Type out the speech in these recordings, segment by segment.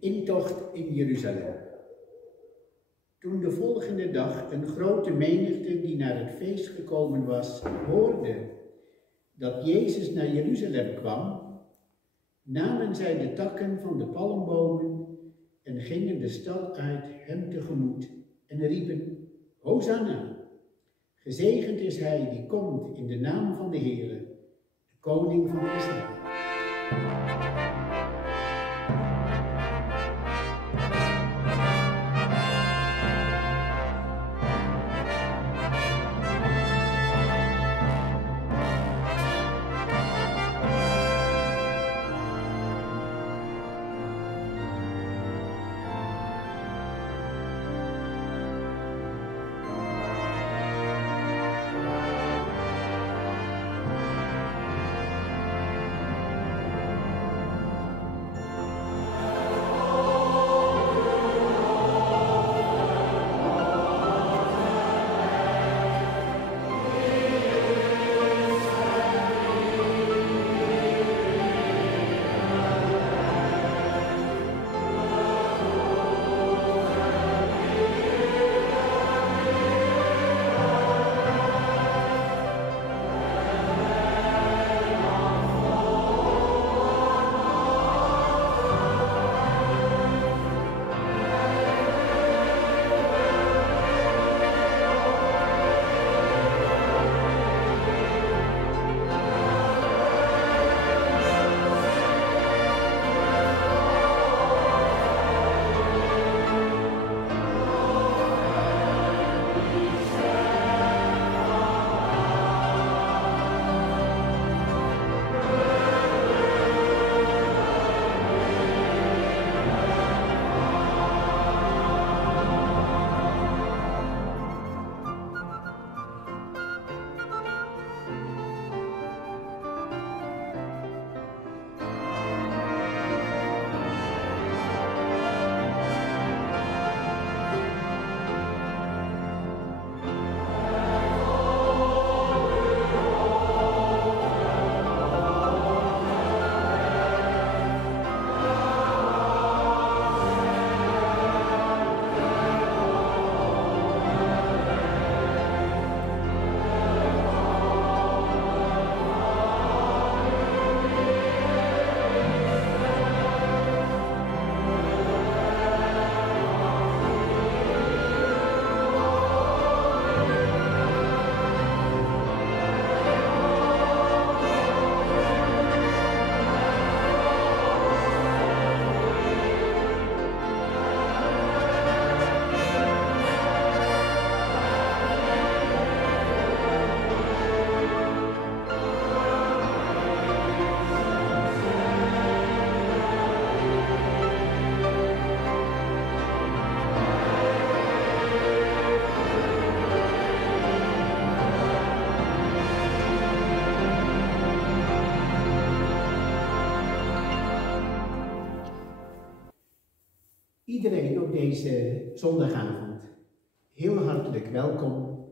intocht in Jeruzalem. Toen de volgende dag een grote menigte die naar het feest gekomen was, hoorde dat Jezus naar Jeruzalem kwam, namen zij de takken van de palmbomen en gingen de stad uit hem tegemoet en riepen: Hosanna! Gezegend is hij die komt in de naam van de Heere, de koning van Israël. Iedereen op deze zondagavond heel hartelijk welkom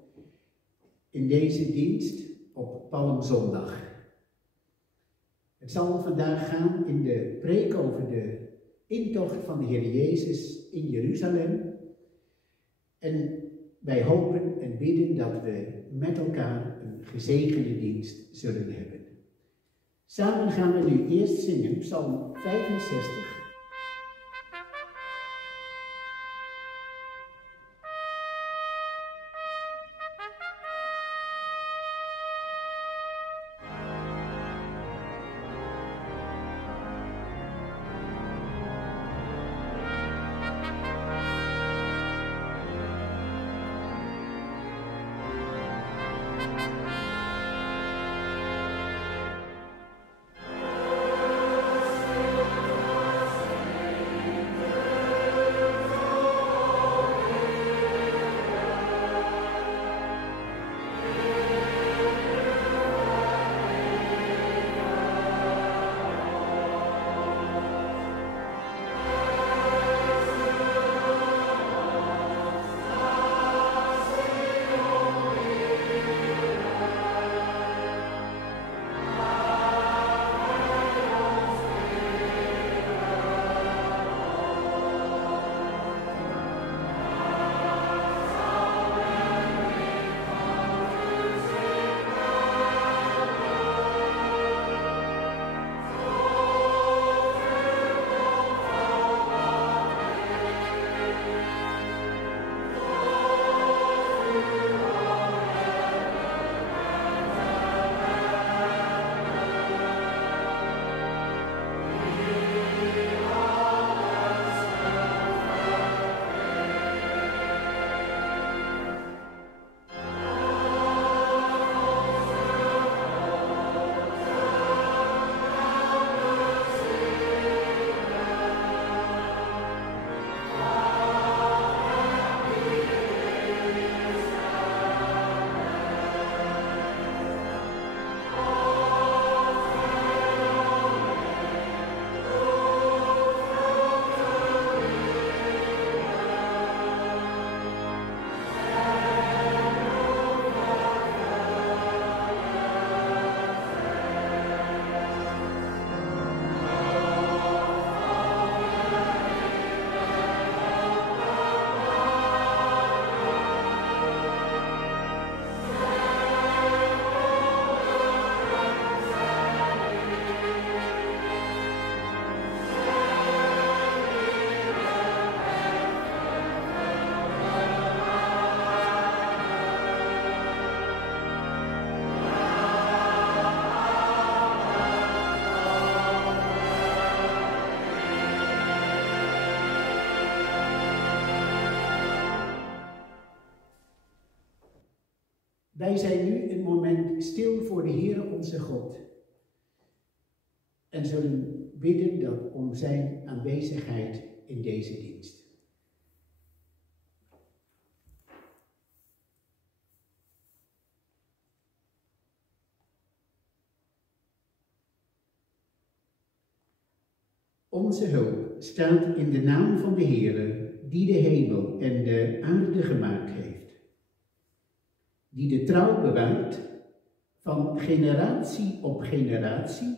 in deze dienst op Palmzondag. Het zal vandaag gaan in de preek over de intocht van de Heer Jezus in Jeruzalem. En wij hopen en bidden dat we met elkaar een gezegende dienst zullen hebben. Samen gaan we nu eerst zingen Psalm 65. zijn nu een moment stil voor de Heere onze God. En zullen bidden om zijn aanwezigheid in deze dienst. Onze hulp staat in de naam van de Heere, die de hemel en de aarde gemaakt heeft. Die de trouw bewaart van generatie op generatie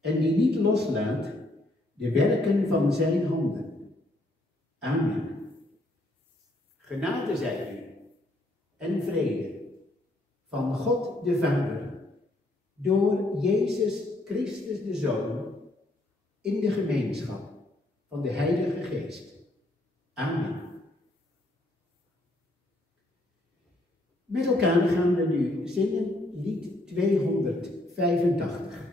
en die niet loslaat de werken van zijn handen. Amen. Genade zij u en vrede van God de Vader, door Jezus Christus de Zoon, in de gemeenschap van de Heilige Geest. Amen. Met elkaar gaan we nu zingen lied 285.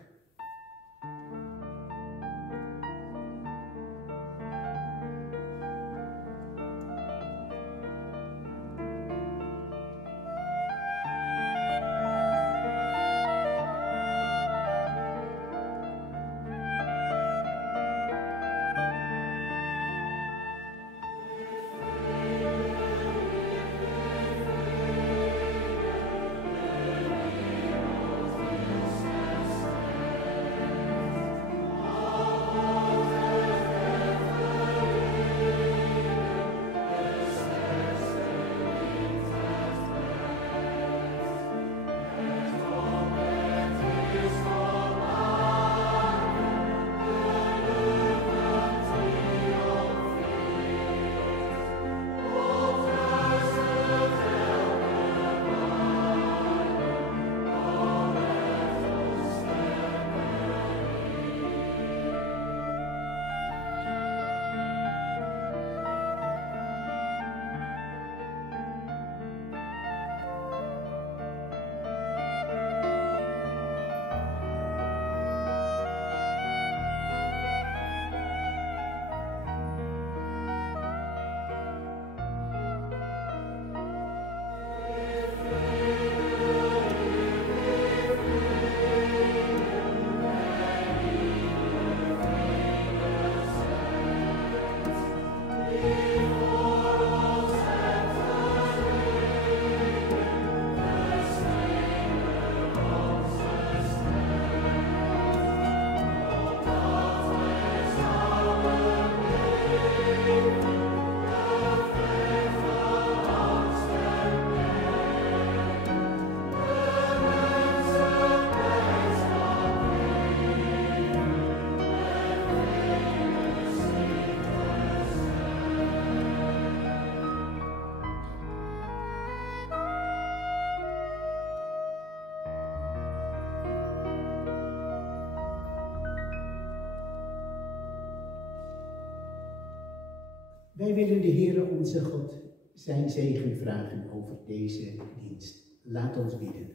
Wij willen de Heere onze God zijn zegen vragen over deze dienst. Laat ons bidden.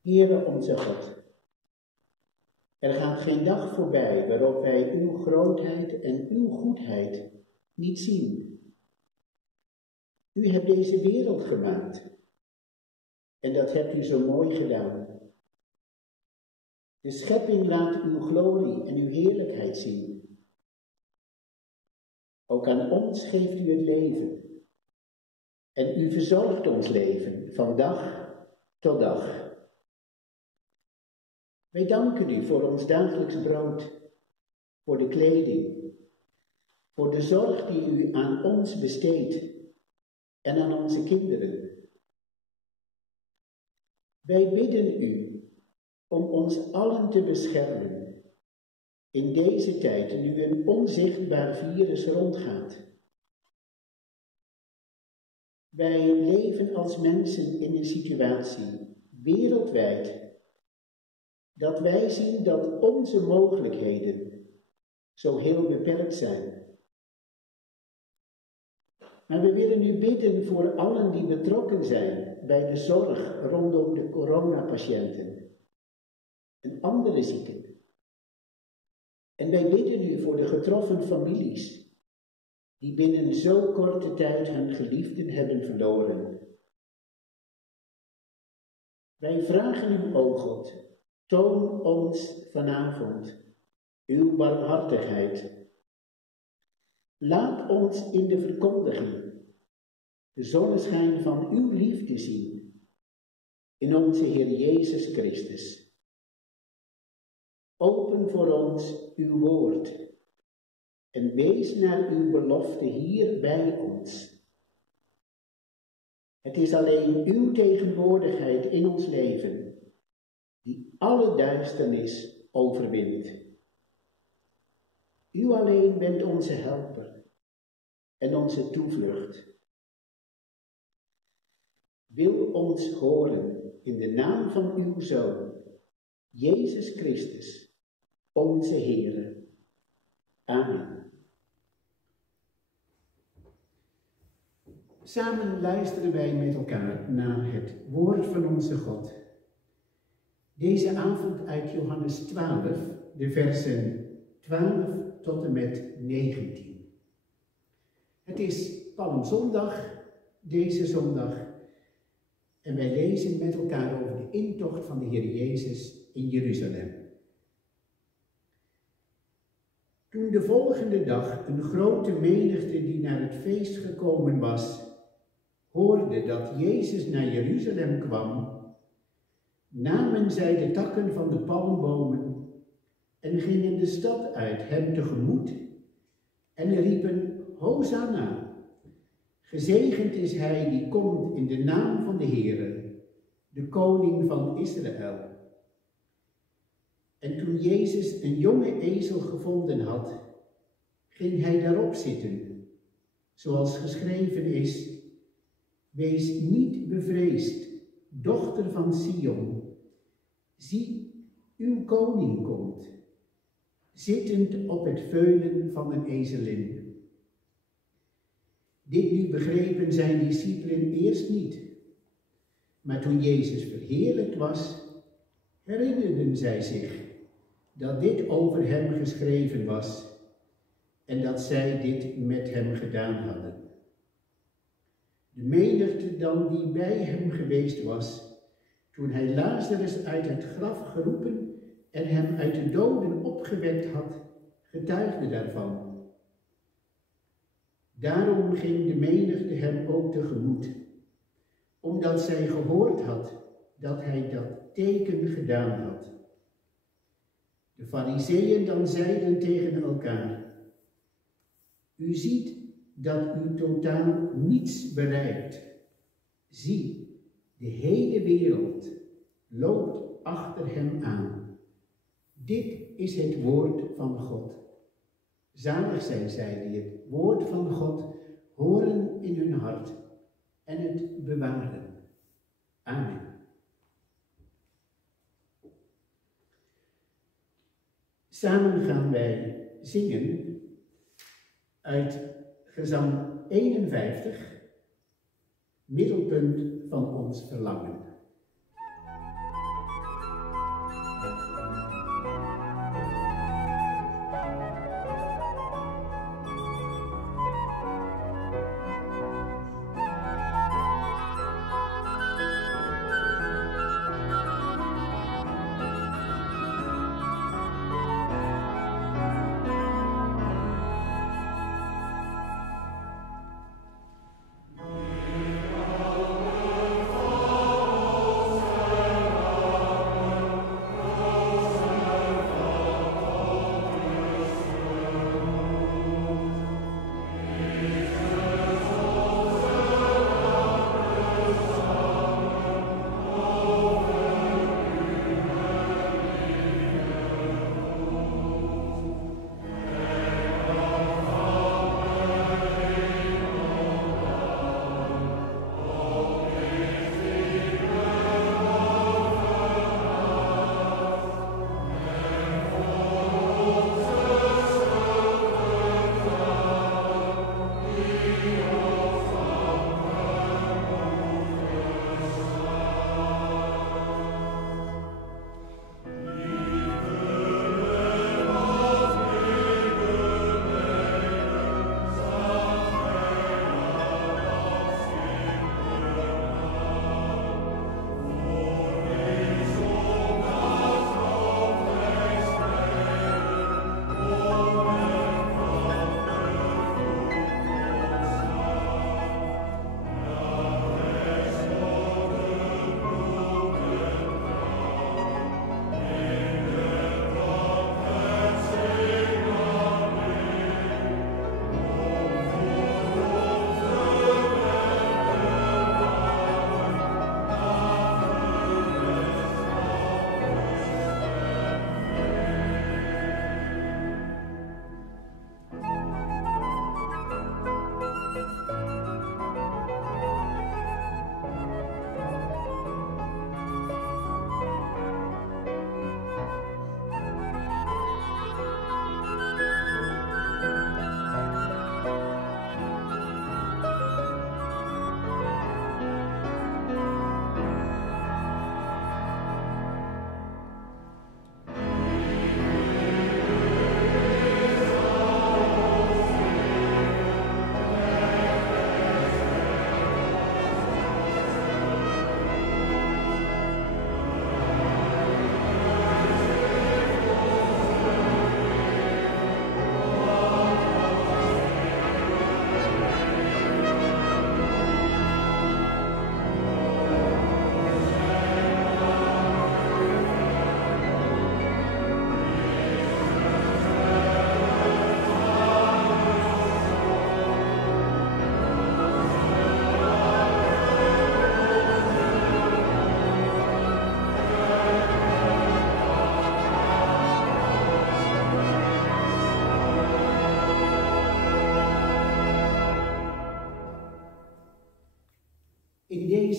Heere onze God, er gaat geen dag voorbij waarop wij uw grootheid en uw goedheid niet zien. U hebt deze wereld gemaakt en dat hebt u zo mooi gedaan. De schepping laat uw glorie en uw heerlijkheid zien. Ook aan ons geeft u het leven. En u verzorgt ons leven van dag tot dag. Wij danken u voor ons dagelijks brood, voor de kleding, voor de zorg die u aan ons besteedt en aan onze kinderen. Wij bidden u om ons allen te beschermen in deze tijd, nu een onzichtbaar virus rondgaat. Wij leven als mensen in een situatie, wereldwijd, dat wij zien dat onze mogelijkheden zo heel beperkt zijn. Maar we willen u bidden voor allen die betrokken zijn bij de zorg rondom de coronapatiënten en andere zieken. En wij bidden u voor de getroffen families, die binnen zo korte tijd hun geliefden hebben verloren. Wij vragen u, o God, toon ons vanavond uw barmhartigheid. Laat ons in de verkondiging de zonneschijn van uw liefde zien in onze Heer Jezus Christus. Open voor ons uw woord en wees naar uw belofte hier bij ons. Het is alleen uw tegenwoordigheid in ons leven die alle duisternis overwint. U alleen bent onze helper en onze toevlucht. Wil ons horen in de naam van uw Zoon, Jezus Christus, onze Heere. Amen. Samen luisteren wij met elkaar naar het woord van onze God. Deze avond uit Johannes 12, de versen 12 tot en met 19. Het is Palmzondag, deze zondag, en wij lezen met elkaar over de intocht van de Heer Jezus in Jeruzalem. Toen de volgende dag een grote menigte die naar het feest gekomen was, hoorde dat Jezus naar Jeruzalem kwam, namen zij de takken van de palmbomen en gingen de stad uit hem tegemoet en riepen: Hosanna! Gezegend is hij die komt in de naam van de Heere, de koning van Israël. En toen Jezus een jonge ezel gevonden had, ging hij daarop zitten, zoals geschreven is: Wees niet bevreesd, dochter van Sion. Zie, uw koning komt, zittend op het veulen van een ezelin. Dit nu begrepen zijn discipelen eerst niet. Maar toen Jezus verheerlijkt was, herinnerden zij zich dat dit over hem geschreven was en dat zij dit met hem gedaan hadden. De menigte dan die bij hem geweest was, toen hij Lazarus uit het graf geroepen en hem uit de doden opgewekt had, getuigde daarvan. Daarom ging de menigte hem ook tegemoet, omdat zij gehoord had dat hij dat teken gedaan had. De Farizeeën dan zeiden tegen elkaar: U ziet dat u totaal niets bereikt. Zie, de hele wereld loopt achter hem aan. Dit is het woord van God. Zalig zijn zij die het woord van God horen in hun hart en het bewaren. Amen. Samen gaan wij zingen uit Gezang 51, middelpunt van ons verlangen. Oh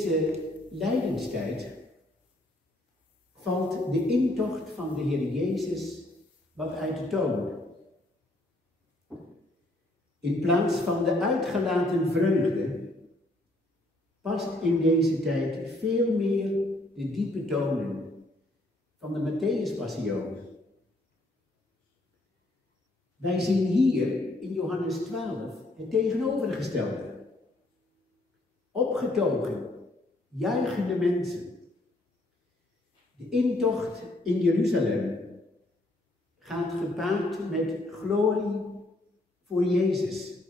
deze lijdenstijd valt de intocht van de Heer Jezus wat uit de toon. In plaats van de uitgelaten vreugde past in deze tijd veel meer de diepe tonen van de Matthäuspassion. Wij zien hier in Johannes 12 het tegenovergestelde. Opgetogen, juichende mensen. De intocht in Jeruzalem gaat gepaard met glorie voor Jezus.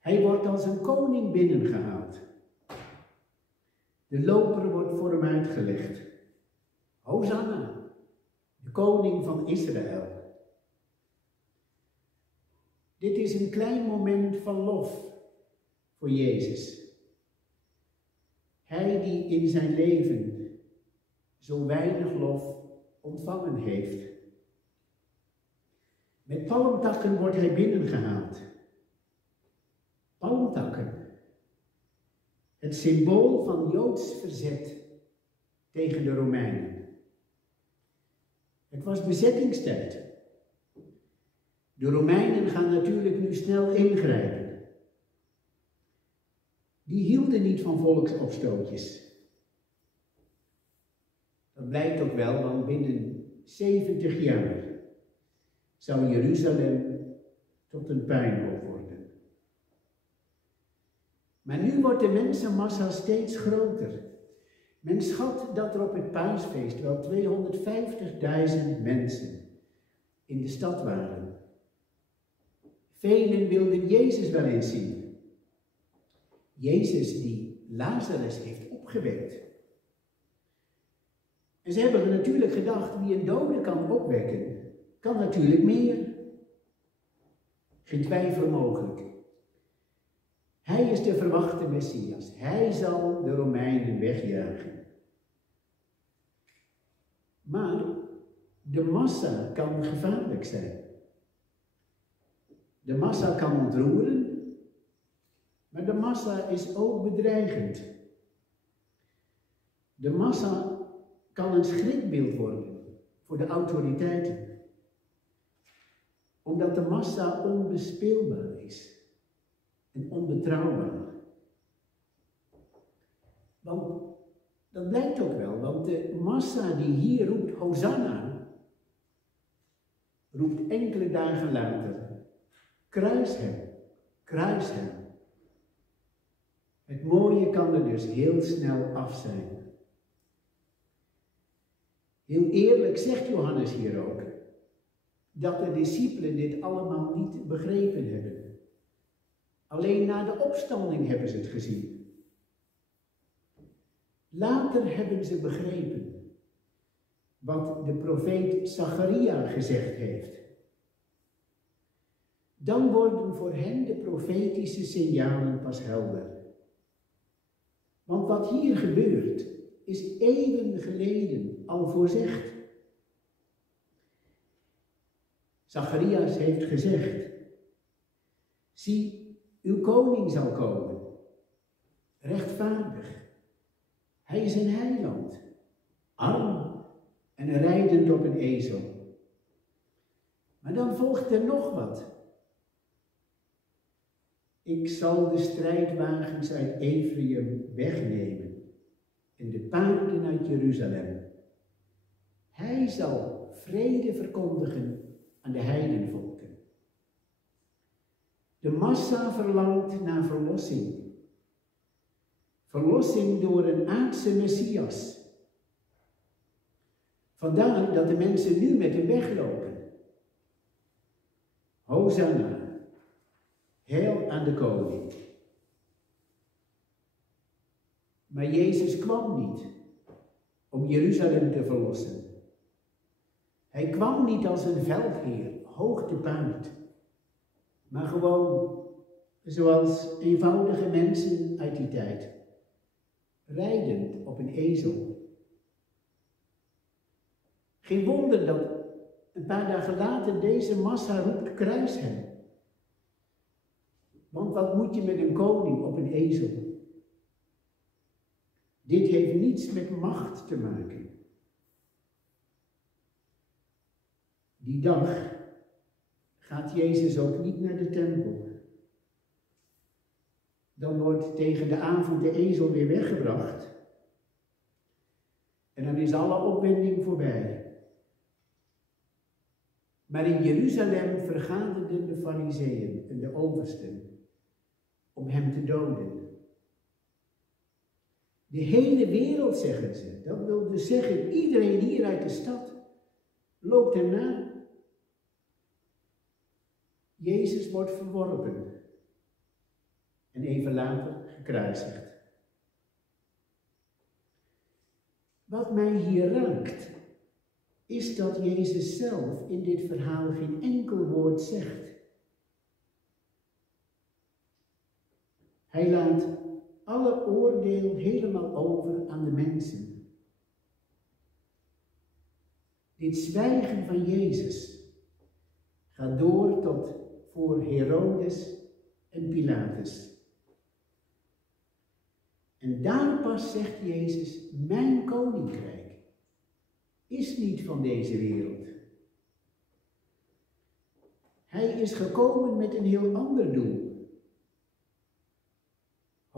Hij wordt als een koning binnengehaald. De loper wordt voor hem uitgelegd. Hosanna, de koning van Israël. Dit is een klein moment van lof voor Jezus. Hij die in zijn leven zo weinig lof ontvangen heeft. Met palmtakken wordt hij binnengehaald. Palmtakken. Het symbool van Joods verzet tegen de Romeinen. Het was bezettingstijd. De Romeinen gaan natuurlijk nu snel ingrijpen. Die hielden niet van volksopstootjes. Dat blijkt ook wel, want binnen 70 jaar zou Jeruzalem tot een puinhoop worden. Maar nu wordt de mensenmassa steeds groter. Men schat dat er op het paasfeest wel 250.000 mensen in de stad waren. Velen wilden Jezus wel eens zien. Jezus die Lazarus heeft opgewekt. En ze hebben natuurlijk gedacht, wie een dode kan opwekken, kan natuurlijk meer. Geen twijfel mogelijk. Hij is de verwachte Messias. Hij zal de Romeinen wegjagen. Maar de massa kan gevaarlijk zijn. De massa kan ontroeren, maar de massa is ook bedreigend. De massa kan een schrikbeeld worden voor de autoriteiten, omdat de massa onbespeelbaar is en onbetrouwbaar. Want dat blijkt ook wel, want de massa die hier roept Hosanna, roept enkele dagen later, kruis hem, kruis hem. Het mooie kan er dus heel snel af zijn. Heel eerlijk zegt Johannes hier ook, dat de discipelen dit allemaal niet begrepen hebben. Alleen na de opstanding hebben ze het gezien. Later hebben ze begrepen wat de profeet Zacharia gezegd heeft. Dan worden voor hen de profetische signalen pas helder. Want wat hier gebeurt, is eeuwen geleden al voorzegd. Zacharias heeft gezegd, zie, uw koning zal komen, rechtvaardig. Hij is een heiland, arm en rijdend op een ezel. Maar dan volgt er nog wat. Ik zal de strijdwagens uit Ephraim wegnemen en de paarden uit Jeruzalem. Hij zal vrede verkondigen aan de heidenvolken. De massa verlangt naar verlossing. Verlossing door een aardse Messias. Vandaar dat de mensen nu met hem weglopen. Hosanna, heil aan de koning. Maar Jezus kwam niet om Jeruzalem te verlossen. Hij kwam niet als een veldheer, hoog te paard, maar gewoon zoals eenvoudige mensen uit die tijd, rijdend op een ezel. Geen wonder dat een paar dagen later deze massa roept, kruis hem. Want wat moet je met een koning op een ezel? Dit heeft niets met macht te maken. Die dag gaat Jezus ook niet naar de tempel. Dan wordt tegen de avond de ezel weer weggebracht. En dan is alle opwinding voorbij. Maar in Jeruzalem vergaderden de Farizeeën en de oversten om hem te doden. De hele wereld, zeggen ze. Dat wil dus zeggen, iedereen hier uit de stad loopt hem na. Jezus wordt verworpen en even later gekruisigd. Wat mij hier raakt, is dat Jezus zelf in dit verhaal geen enkel woord zegt. Hij laat alle oordeel helemaal over aan de mensen. Dit zwijgen van Jezus gaat door tot voor Herodes en Pilatus. En daar pas zegt Jezus, mijn koninkrijk is niet van deze wereld. Hij is gekomen met een heel ander doel.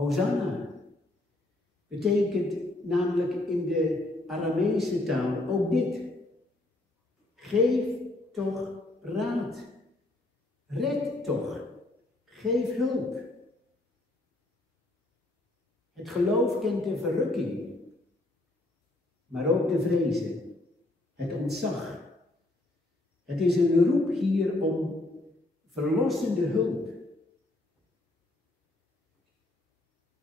Hosanna betekent namelijk in de Aramese taal ook dit. Geef toch raad. Red toch. Geef hulp. Het geloof kent de verrukking, maar ook de vrezen, het ontzag. Het is een roep hier om verlossende hulp.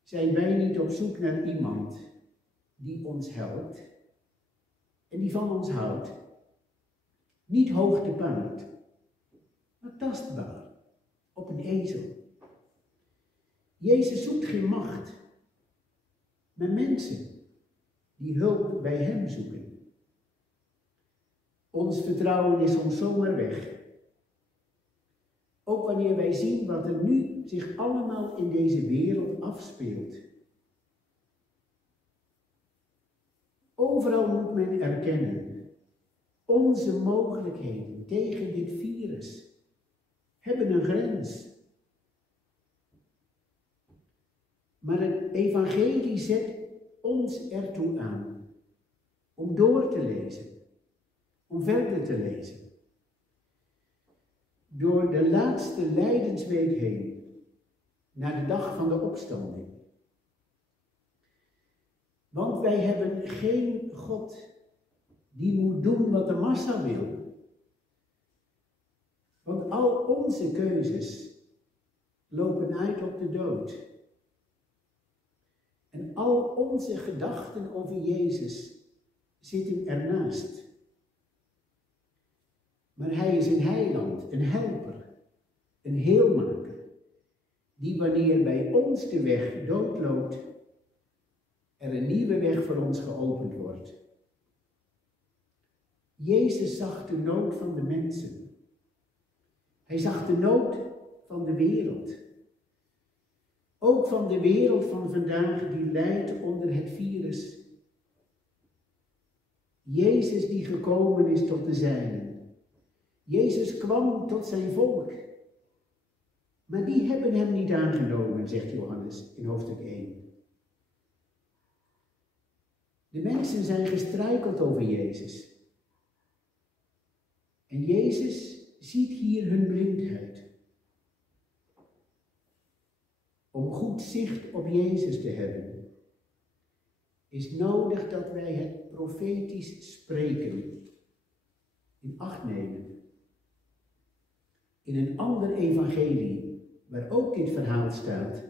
Zijn wij niet op zoek naar iemand die ons helpt en die van ons houdt? Niet hoog te paard, maar tastbaar, op een ezel. Jezus zoekt geen macht, maar mensen die hulp bij hem zoeken. Ons vertrouwen is soms zomaar weg. Ook wanneer wij zien wat er nu zich allemaal in deze wereld afspeelt. Overal moet men erkennen, onze mogelijkheden tegen dit virus hebben een grens. Maar het evangelie zet ons ertoe aan om door te lezen, om verder te lezen. Door de laatste lijdensweek heen, naar de dag van de opstanding. Want wij hebben geen God die moet doen wat de massa wil. Want al onze keuzes lopen uit op de dood. En al onze gedachten over Jezus zitten ernaast. Maar hij is een heiland, een helper, een heelmaker, die wanneer bij ons de weg doodloopt, er een nieuwe weg voor ons geopend wordt. Jezus zag de nood van de mensen. Hij zag de nood van de wereld. Ook van de wereld van vandaag die lijdt onder het virus. Jezus die gekomen is tot de zijnen. Jezus kwam tot zijn volk. Maar die hebben hem niet aangenomen, zegt Johannes in hoofdstuk 1. De mensen zijn gestruikeld over Jezus. En Jezus ziet hier hun blindheid. Om goed zicht op Jezus te hebben, is nodig dat wij het profetisch spreken in acht nemen. In een ander evangelie, waar ook dit verhaal staat,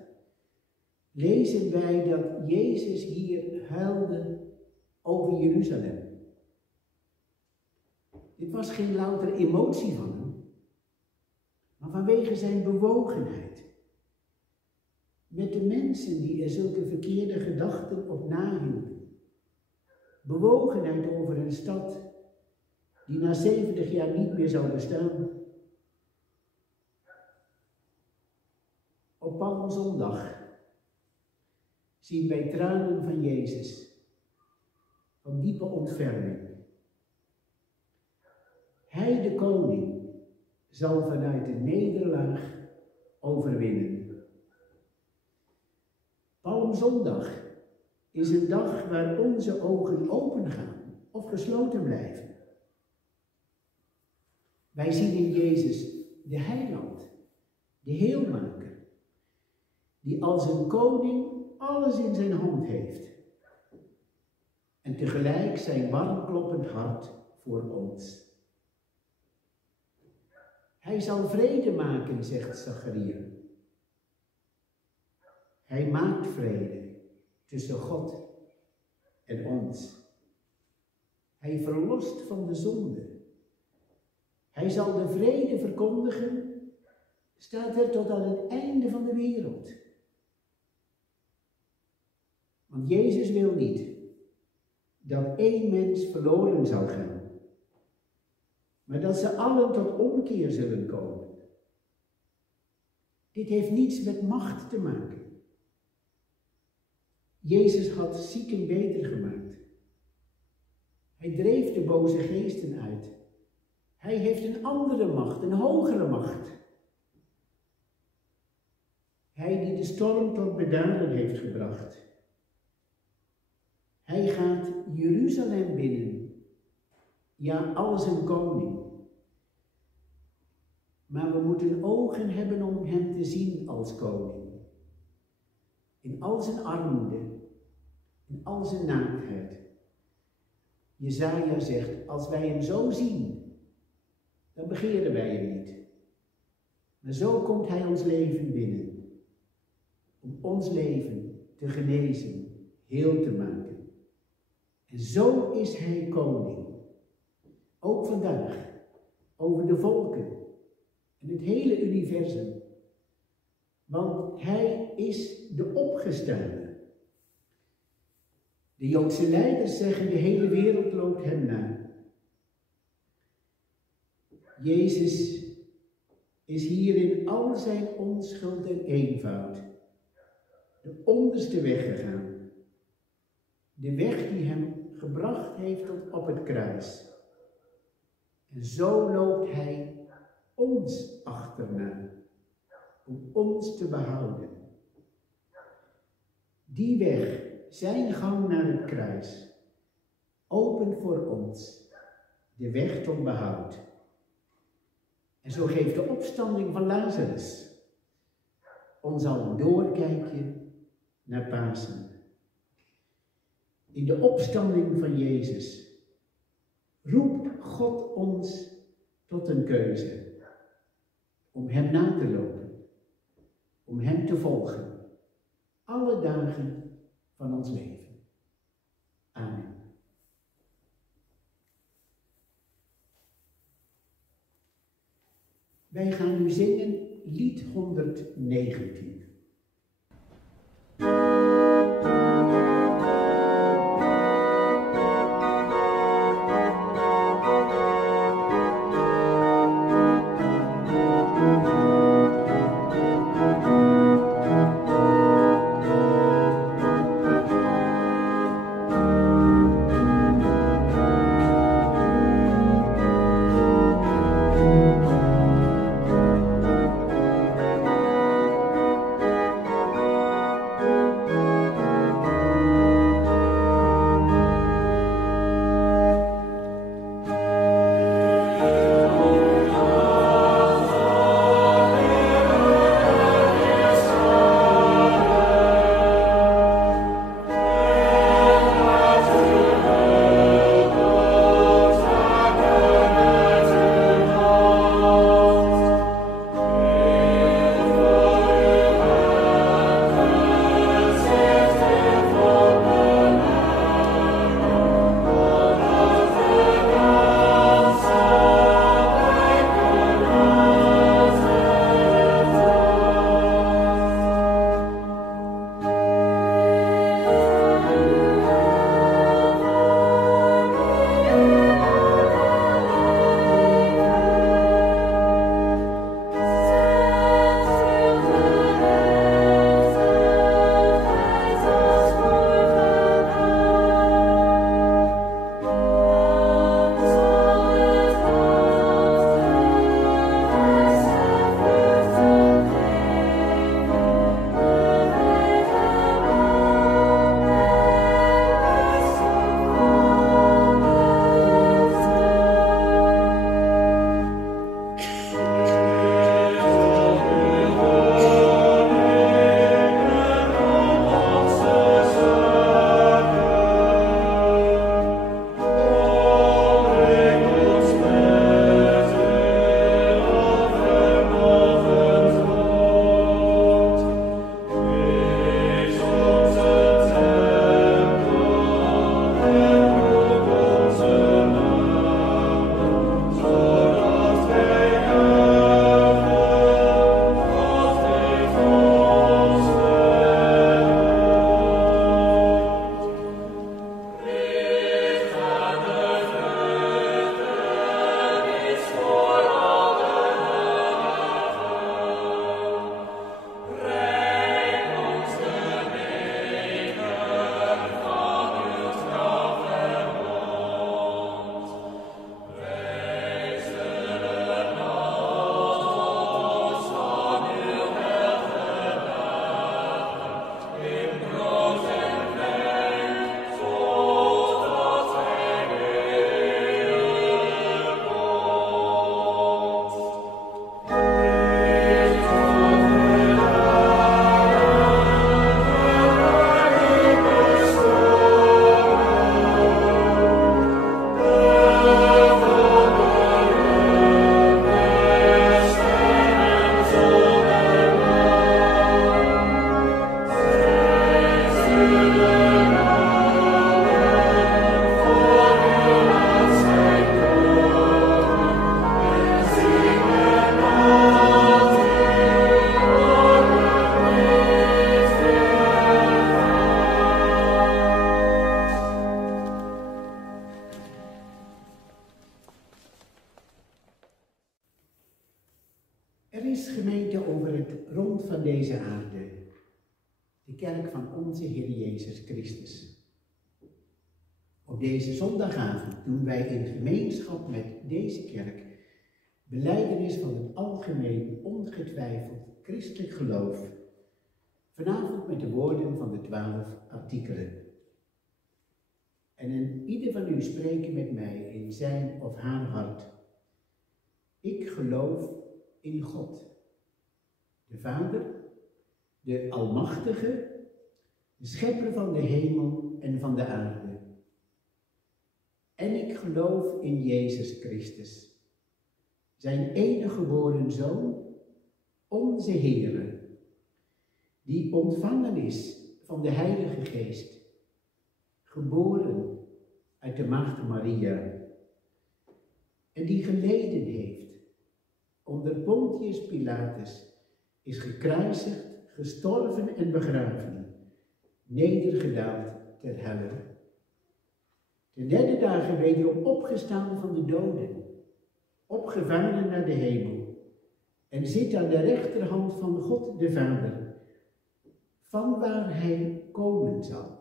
lezen wij dat Jezus hier huilde over Jeruzalem. Dit was geen louter emotie van hem, maar vanwege zijn bewogenheid. Met de mensen die er zulke verkeerde gedachten op nahielden. Bewogenheid over een stad die na 70 jaar niet meer zou bestaan. Op Palmzondag zien wij tranen van Jezus, van diepe ontferming. Hij, de koning, zal vanuit de nederlaag overwinnen. Palmzondag is een dag waar onze ogen open gaan of gesloten blijven. Wij zien in Jezus de heiland, de heelmaker, die als een koning alles in zijn hand heeft en tegelijk zijn warm kloppend hart voor ons. Hij zal vrede maken, zegt Zacharia. Hij maakt vrede tussen God en ons. Hij verlost van de zonde. Hij zal de vrede verkondigen, staat er tot aan het einde van de wereld. Want Jezus wil niet dat één mens verloren zal gaan, maar dat ze allen tot omkeer zullen komen. Dit heeft niets met macht te maken. Jezus had zieken beter gemaakt. Hij dreef de boze geesten uit. Hij heeft een andere macht, een hogere macht. Hij die de storm tot bedaren heeft gebracht. Hij gaat Jeruzalem binnen. Ja, als een koning. Maar we moeten ogen hebben om hem te zien als koning. In al zijn armoede, in al zijn naaktheid. Jesaja zegt, als wij hem zo zien, dan begeren wij hem niet. Maar zo komt hij ons leven binnen. Om ons leven te genezen, heel te maken. En zo is hij koning. Ook vandaag, over de volken en het hele universum. Want hij is de opgestane. De Joodse leiders zeggen, de hele wereld loopt hem na. Jezus is hier in al zijn onschuld en eenvoud de onderste weg gegaan. De weg die hem gebracht heeft tot op het kruis. En zo loopt hij ons achterna, om ons te behouden. Die weg, zijn gang naar het kruis, opent voor ons de weg tot behoud. En zo geeft de opstanding van Lazarus ons al een doorkijkje naar Pasen. In de opstanding van Jezus roept God ons tot een keuze. Om hem na te lopen. Om hem te volgen. Alle dagen van ons leven. Amen. Wij gaan nu zingen lied 119. is, gemeente, over het rond van deze aarde. De kerk van onze Heer Jezus Christus. Op deze zondagavond doen wij in gemeenschap met deze kerk belijdenis van het algemeen, ongetwijfeld christelijk geloof. Vanavond met de woorden van de 12 artikelen. En ieder van u spreken met mij in zijn of haar hart. Ik geloof in God, de Vader, de Almachtige, de Schepper van de hemel en van de aarde. En ik geloof in Jezus Christus, zijn enige geboren Zoon, onze Heere, die ontvangen is van de Heilige Geest, geboren uit de Maagd Maria, en die geleden heeft onder Pontius Pilatus, is gekruisigd, gestorven en begraven, nedergedaald ter helle. De derde dagen wederom opgestaan van de doden, opgevaren naar de hemel, en zit aan de rechterhand van God de Vader, van waar hij komen zal,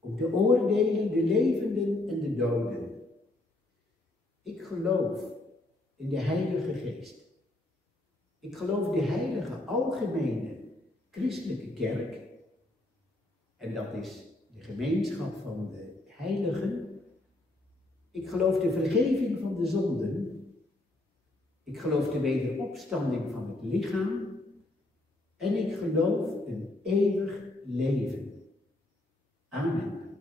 om te oordelen de levenden en de doden. Ik geloof in de Heilige Geest. Ik geloof de heilige, algemene, christelijke kerk. En dat is de gemeenschap van de heiligen. Ik geloof de vergeving van de zonden. Ik geloof de wederopstanding van het lichaam. En ik geloof een eeuwig leven. Amen.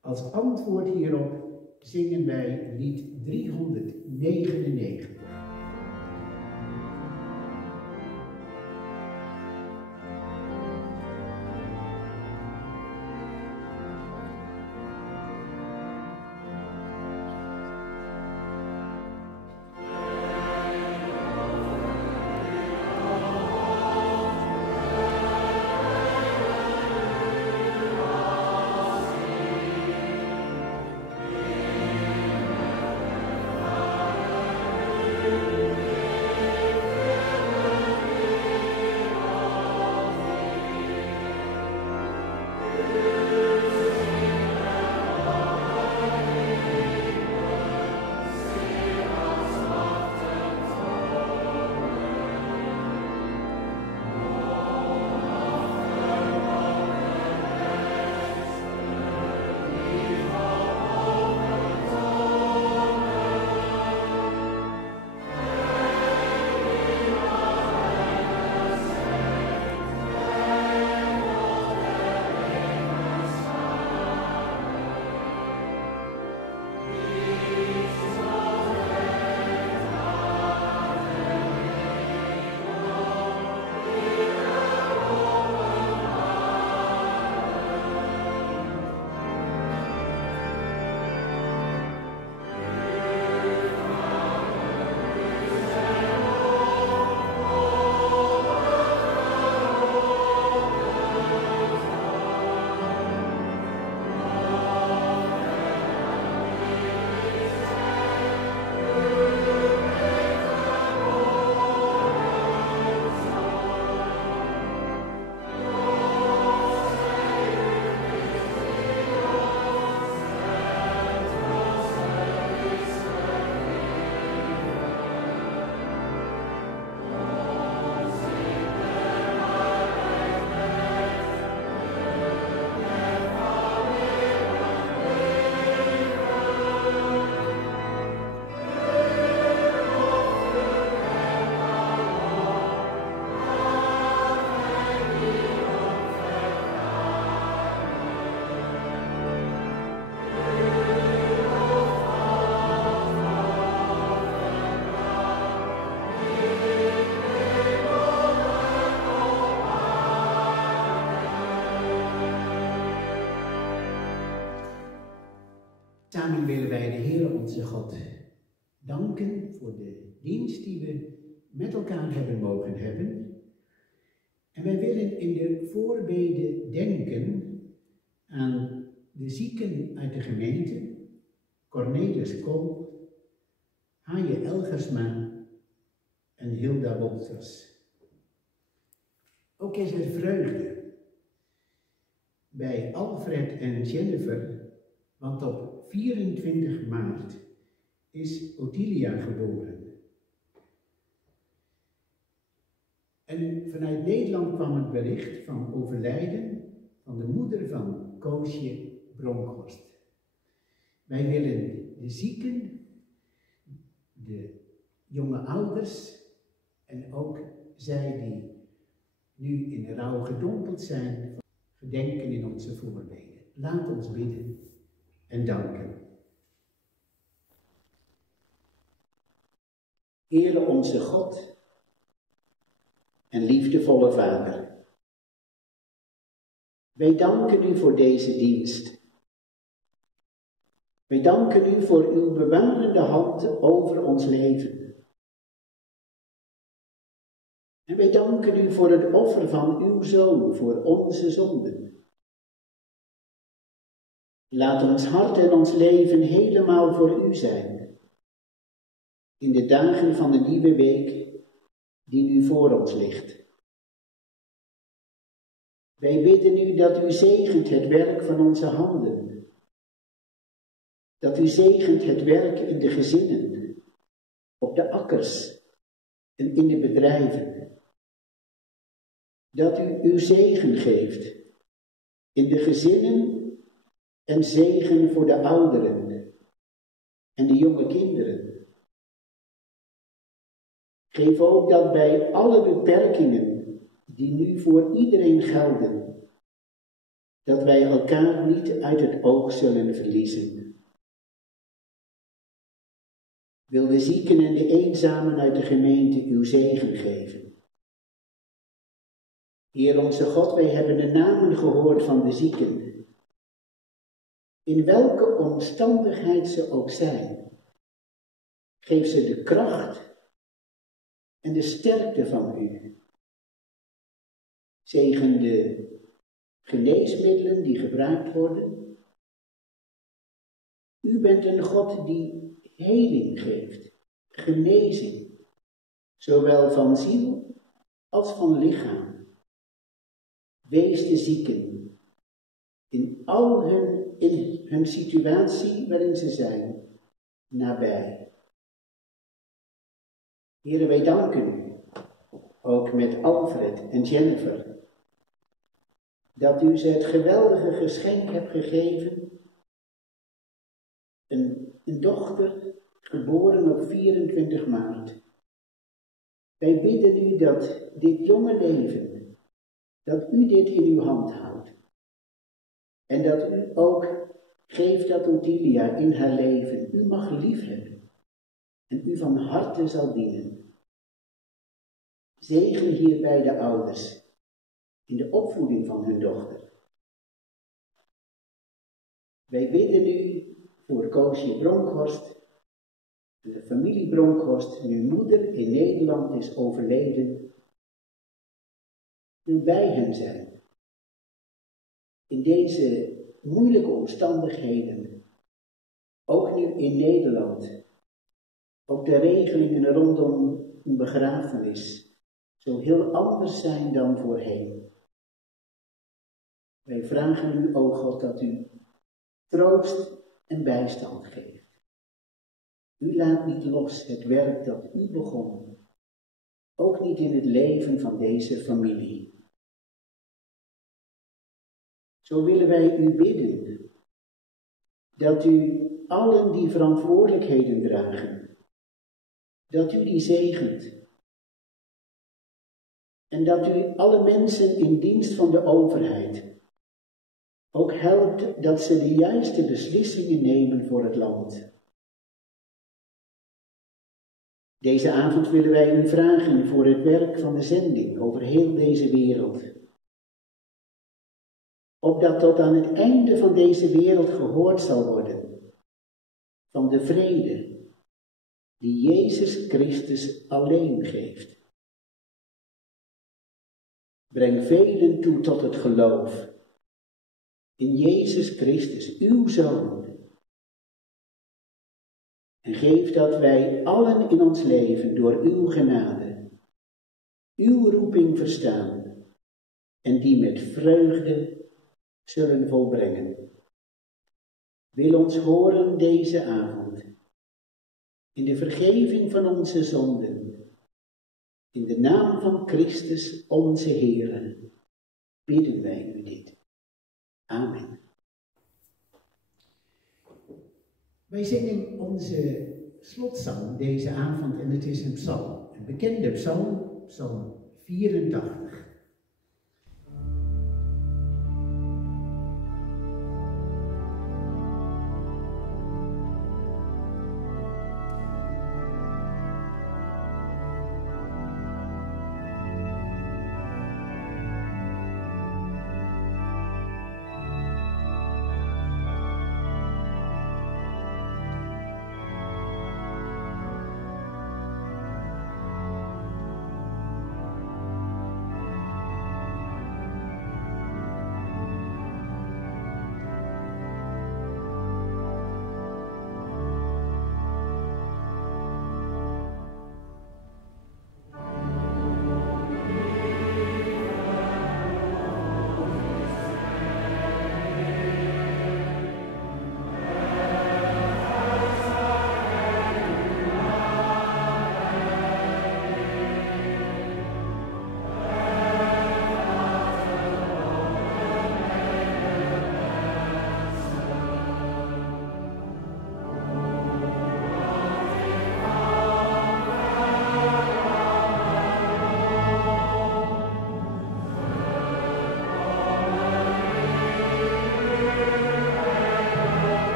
Als antwoord hierop zingen wij lied 399. Samen willen wij de Heer onze God danken voor de dienst die we met elkaar hebben mogen hebben. En wij willen in de voorbeden denken aan de zieken uit de gemeente, Cornelis Kool, Haaije Elgersma, en Hilda Wolters. Ook is er vreugde bij Alfred en Jennifer, want op 24 maart is Ottilia geboren. En vanuit Nederland kwam het bericht van overlijden van de moeder van Koosje Bronkhorst. Wij willen de zieken, de jonge ouders en ook zij die nu in de rouw gedompeld zijn, gedenken in onze voorbeden. Laat ons bidden en danken. Heere onze God en liefdevolle Vader, wij danken u voor deze dienst. Wij danken u voor uw bewarende hand over ons leven. En wij danken u voor het offer van uw Zoon voor onze zonden. Laat ons hart en ons leven helemaal voor u zijn. In de dagen van de nieuwe week die nu voor ons ligt. Wij bidden u dat u zegent het werk van onze handen. Dat u zegent het werk in de gezinnen, op de akkers en in de bedrijven. Dat u uw zegen geeft in de gezinnen en zegen voor de ouderen en de jonge kinderen. Geef ook dat bij alle beperkingen die nu voor iedereen gelden, dat wij elkaar niet uit het oog zullen verliezen. Wil de zieken en de eenzamen uit de gemeente uw zegen geven. Heer onze God, wij hebben de namen gehoord van de zieken. In welke omstandigheid ze ook zijn, geef ze de kracht en de sterkte van u. Zegen de geneesmiddelen die gebruikt worden. U bent een God die heling geeft, genezing, zowel van ziel als van lichaam. Wees de zieken in hun situatie waarin ze zijn, nabij. Heere, wij danken u, ook met Alfred en Jennifer, dat u ze het geweldige geschenk hebt gegeven, een dochter geboren op 24 maart. Wij bidden u dat dit jonge leven, dat u dit in uw hand houdt. En dat u ook geeft dat Ottilia in haar leven u mag liefhebben en u van harte zal dienen. Zegen hierbij de ouders in de opvoeding van hun dochter. Wij bidden u voor Koosje Bronkhorst en de familie Bronkhorst, nu moeder in Nederland is overleden. Wil bij hen zijn. In deze moeilijke omstandigheden, ook nu in Nederland, ook de regelingen rondom een begrafenis zo heel anders zijn dan voorheen. Wij vragen u, o God, dat u troost en bijstand geeft. U laat niet los het werk dat u begon, ook niet in het leven van deze familie. Zo willen wij u bidden dat u allen die verantwoordelijkheden dragen, dat u die zegent. En dat u alle mensen in dienst van de overheid ook helpt dat ze de juiste beslissingen nemen voor het land. Deze avond willen wij u vragen voor het werk van de zending over heel deze wereld. Opdat tot aan het einde van deze wereld gehoord zal worden van de vrede die Jezus Christus alleen geeft. Breng velen toe tot het geloof in Jezus Christus, uw Zoon. En geef dat wij allen in ons leven door uw genade, uw roeping verstaan en die met vreugde zullen volbrengen. Wil ons horen deze avond in de vergeving van onze zonden, in de naam van Christus onze Heere, bidden wij u dit. Amen. Wij zingen onze slotzang deze avond en het is een psalm, een bekende psalm, psalm 84.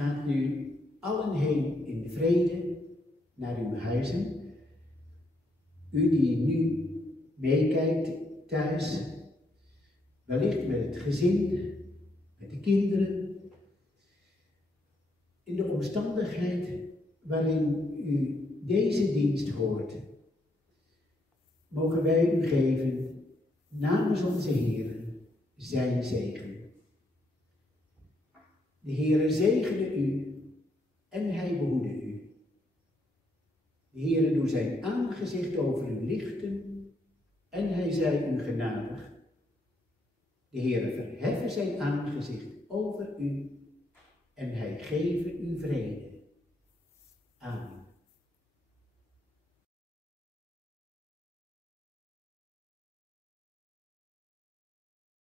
Gaat nu allen heen in vrede naar uw huizen. U die nu meekijkt thuis, wellicht met het gezin, met de kinderen, in de omstandigheid waarin u deze dienst hoort, mogen wij u geven namens onze Heer zijn zegen. De Heere zegene u en hij behoede u. De Heere doe zijn aangezicht over u lichten en hij zij u genadig. De Heere verheffe zijn aangezicht over u en hij geve u vrede. Amen.